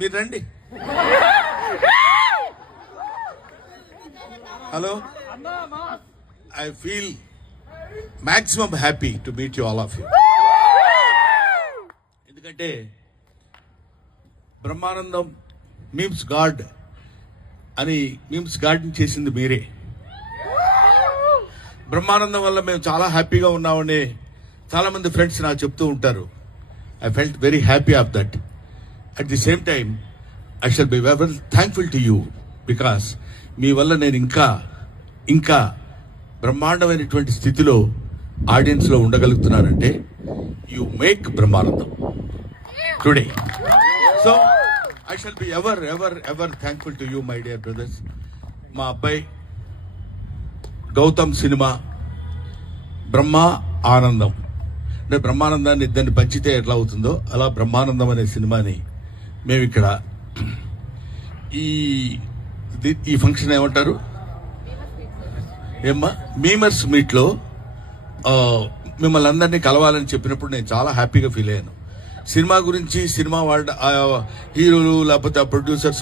మీరు రండి. Hello, I feel maximum happy to meet you, all of you. ఎందుకంటే Brahmanandam memes God అని memes garden చేసింది మీరే. బ్రహ్మానందం వల్ల మేము చాలా హ్యాపీగా ఉన్నామని చాలా మంది ఫ్రెండ్స్ నాకు చెప్తూ ఉంటారు. I felt very happy of that. At the same time I shall be very thankful to you because మీ వల్ల నేను ఇంకా బ్రహ్మాండమైనటువంటి స్థితిలో ఆడియన్స్లో ఉండగలుగుతున్నానంటే you make Brahmanandam today. So I shall be ever thankful to you my dear brothers. మా అబ్బాయి గౌతమ్ సినిమా బ్రహ్మ ఆనందం అంటే బ్రహ్మానందాన్ని ఇద్దరిని పంచితే ఎట్లా అవుతుందో అలా బ్రహ్మానందం అనే సినిమాని మేము ఇక్కడ ఈ ఫంక్షన్ ఏమంటారు ఏమ్మా మీమర్స్ మీట్లో మిమ్మల్ని అందరినీ కలవాలని చెప్పినప్పుడు నేను చాలా హ్యాపీగా ఫీల్ అయ్యాను. సినిమా గురించి సినిమా వాళ్ళ హీరోలు లేకపోతే ప్రొడ్యూసర్స్